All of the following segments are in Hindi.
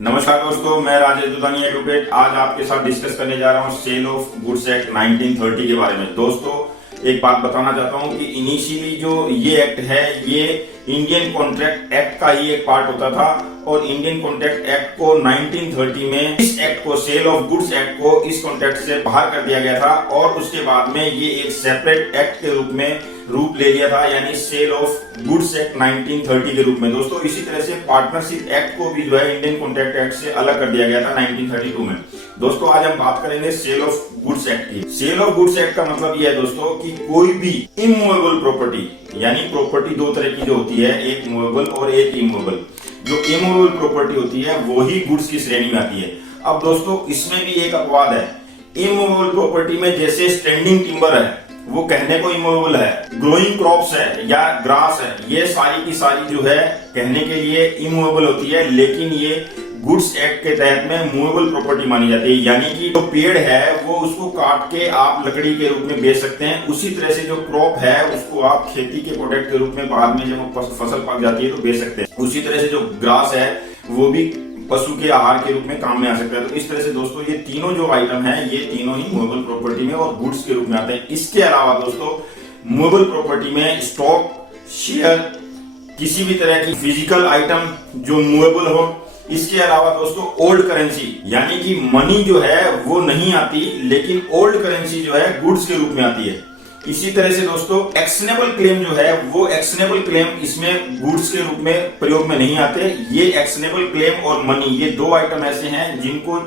नमस्कार दोस्तों, मैं राजेश दुधानी एडवोकेट आज आपके साथ डिस्कस करने जा रहा हूं सेल ऑफ गुड्स एक्ट 1930 के बारे में। दोस्तों, एक बात बताना चाहता हूं कि इनिशियली जो ये एक्ट है ये इंडियन कॉन्ट्रैक्ट एक्ट का ही एक पार्ट होता था और इंडियन कॉन्ट्रैक्ट एक्ट को 1930 में इस एक्ट को सेल ऑफ गुड्स एक्ट को इस कॉन्ट्रैक्ट से बाहर कर दिया गया था और उसके बाद में ये एक सेपरेट एक्ट के रूप में रूप ले लिया था, यानी सेल ऑफ गुड्स एक्ट 1930 के रूप में। दोस्तों, इसी तरह से पार्टनरशिप एक्ट को भी जो है इंडियन कॉन्ट्रैक्ट एक्ट से अलग कर दिया गया था 1932 में। दोस्तों, आज हम बात करेंगे सेल ऑफ गुड्स एक्ट की। सेल ऑफ गुड्स एक्ट का मतलब यह है दोस्तों कि कोई भी इमूवेबल प्रॉपर्टी, यानी प्रॉपर्टी दो तरह की जो होती है, एक मूवेबल और एक इमूवेबल। जो इमूवेबल प्रॉपर्टी होती है वो ही गुड्स की श्रेणी में आती है। अब दोस्तों, इसमें भी एक अपवाद है। इमूवेबल प्रॉपर्टी में जैसे स्टैंडिंग टिम्बर है वो कहने को इमूवेबल है, ग्रोइंग क्रॉप्स है या ग्रास है, ये सारी की सारी जो है कहने के लिए इमूवेबल होती है, लेकिन ये गुड्स एक्ट के तहत में मूवेबल प्रॉपर्टी मानी जाती है। यानी कि जो पेड़ है वो उसको काट के आप लकड़ी के रूप में बेच सकते हैं। उसी तरह से जो क्रॉप है उसको आप खेती के प्रोडक्ट के रूप में बाद में जब फसल पक जाती है तो बेच सकते हैं। उसी तरह से जो ग्रास है वो भी पशु के आहार के रूप में काम में आ सकता है। तो इस तरह से दोस्तों ये तीनों जो आइटम है ये तीनों ही मूवेबल प्रॉपर्टी में और गुड्स के रूप में आते हैं। इसके अलावा दोस्तों मूवेबल प्रॉपर्टी में स्टॉक, शेयर, किसी भी तरह की फिजिकल आइटम जो मूवेबल हो। इसके अलावा दोस्तों ओल्ड करेंसी यानी कि मनी जो है वो नहीं आती, लेकिन ओल्ड करेंसी जो है गुड्स के रूप में आती है। इसी तरह से दोस्तों एक्शनेबल क्लेम जो है वो एक्शनेबल क्लेम इसमें गुड्स के रूप में प्रयोग में नहीं आते। ये एक्शनेबल क्लेम और मनी ये दो आइटम ऐसे हैं जिनको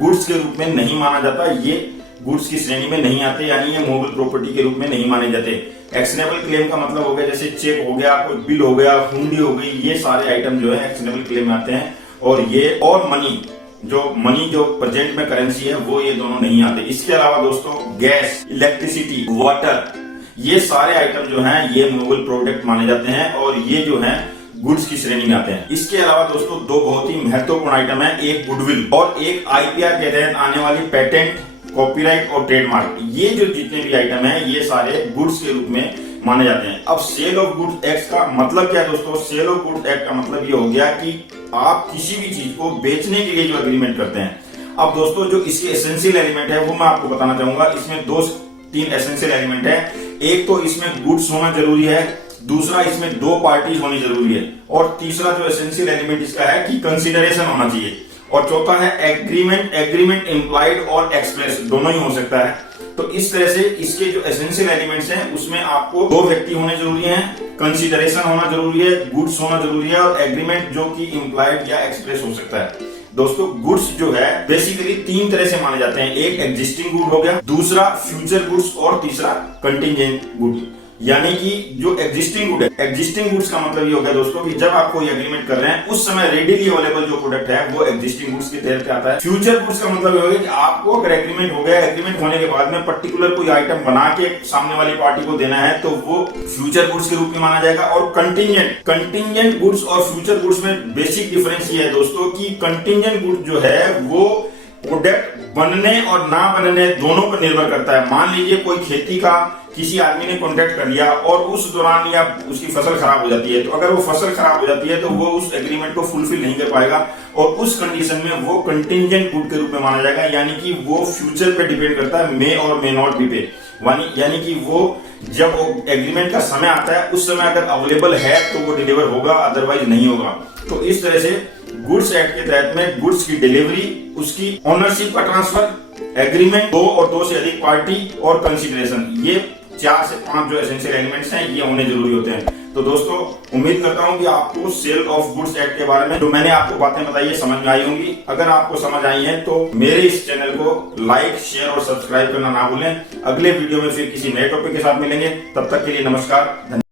गुड्स के रूप में नहीं माना जाता, ये गुड्स की श्रेणी में नहीं आते, यानी ये मूवेबल प्रॉपर्टी के रूप में नहीं माने जाते। एक्शनेबल क्लेम का मतलब हो गया जैसे चेक हो गया, कोई बिल हो गया, हुंडी हो गई, ये सारे आइटम जो है एक्शनेबल क्लेम में आते हैं। और ये और मनी जो प्रेजेंट में करेंसी है वो ये दोनों नहीं आते। इसके अलावा दोस्तों गैस, इलेक्ट्रिसिटी, वाटर, ये सारे आइटम जो हैं ये मूवेबल प्रोडक्ट माने जाते हैं और ये जो है गुड्स की श्रेणी में आते हैं। इसके अलावा दोस्तों दो बहुत ही महत्वपूर्ण आइटम है, एक गुडविल और एक आईपीआर के तहत आने वाली पेटेंट, कॉपीराइट और ट्रेडमार्क। ये जो जितने भी आइटम है ये सारे गुड्स के रूप में माने जाते हैं। अब सेल ऑफ गुड्स एक्ट का मतलब क्या है दोस्तों? सेल ऑफ गुड्स एक्ट का मतलब ये हो गया कि आप किसी भी चीज को बेचने के लिए जो एग्रीमेंट करते हैं। अब दोस्तों जो इसके एसेंशियल एलिमेंट है वो मैं आपको बताना चाहूंगा। इसमें दो तीन एसेंशियल एलिमेंट है। एक तो इसमें गुड्स होना जरूरी है, दूसरा इसमें दो पार्टीज होनी जरूरी है और तीसरा जो एसेंशियल एलिमेंट इसका है कि कंसिडरेशन होना चाहिए और चौथा है एग्रीमेंट। एग्रीमेंट इम्प्लाइड और एक्सप्रेस दोनों ही हो सकता है। तो इस तरह से इसके जो एसेंशियल एलिमेंट्स हैं उसमें आपको दो व्यक्ति होने जरूरी हैं, कंसिडरेशन होना जरूरी है, गुड्स होना जरूरी है और एग्रीमेंट जो कि इम्प्लाइड या एक्सप्रेस हो सकता है। दोस्तों गुड्स जो है बेसिकली तीन तरह से माने जाते हैं। एक एग्जिस्टिंग गुड हो गया, दूसरा फ्यूचर गुड्स और तीसरा कंटिंजेंट गुड। यानी कि जो एग्जिस्टिंग गुड है, एग्जिस्टिंग गुड्स का मतलब ये हो गया दोस्तों कि जब आप कोई एग्रीमेंट कर रहे हैं उस समय रेडीली अवेलेबल जो प्रोडक्ट है वो एग्जिस्टिंग गुड्स के तहत आता है। फ्यूचर गुड्स का मतलब ये हो गया कि आपको अगर एग्रीमेंट हो गया, एग्रीमेंट होने के बाद में पर्टिकुलर कोई आइटम बना के सामने वाली पार्टी को देना है तो वो फ्यूचर गुड्स के रूप में माना जाएगा। और कंटिंजेंट गुड्स और फ्यूचर गुड्स में बेसिक डिफरेंस ये है दोस्तों कि कंटिंजेंट गुड्स जो है वो प्रोडक्ट बनने और ना बनने दोनों पर निर्भर करता है। मान लीजिए कोई खेती का किसी आदमी ने कॉन्ट्रैक्ट कर लिया और उस दौरान या उसकी फसल खराब हो जाती है, तो अगर वो फसल खराब हो जाती है तो वो उस एग्रीमेंट को फुलफिल नहीं कर पाएगा और उस कंडीशन में वो कंटिंजेंट गुड के रूप में माना जाएगा। यानी कि वो फ्यूचर पे डिपेंड करता है, मे और मे नॉट बी पे। यानी कि वो जब एग्रीमेंट का समय आता है उस समय अगर अवेलेबल है तो वो डिलीवर होगा, अदरवाइज नहीं होगा। तो इस तरह से गुड्स एक्ट के तहत में गुड्स की डिलीवरी, उसकी ओनरशिप का ट्रांसफर, एग्रीमेंट, दो और दो से अधिक पार्टी और कंसिडरेशन, ये 4 से 5 जो एसेंशियल एलिमेंट्स हैं ये होने जरूरी होते हैं। तो दोस्तों उम्मीद करता हूं कि आपको सेल ऑफ गुड्स एक्ट के बारे में जो मैंने आपको बातें बताई है समझ में आई होंगी। अगर आपको समझ आई है तो मेरे इस चैनल को लाइक, शेयर और सब्सक्राइब करना ना भूलें। अगले वीडियो में फिर किसी नए टॉपिक के साथ मिलेंगे, तब तक के लिए नमस्कार।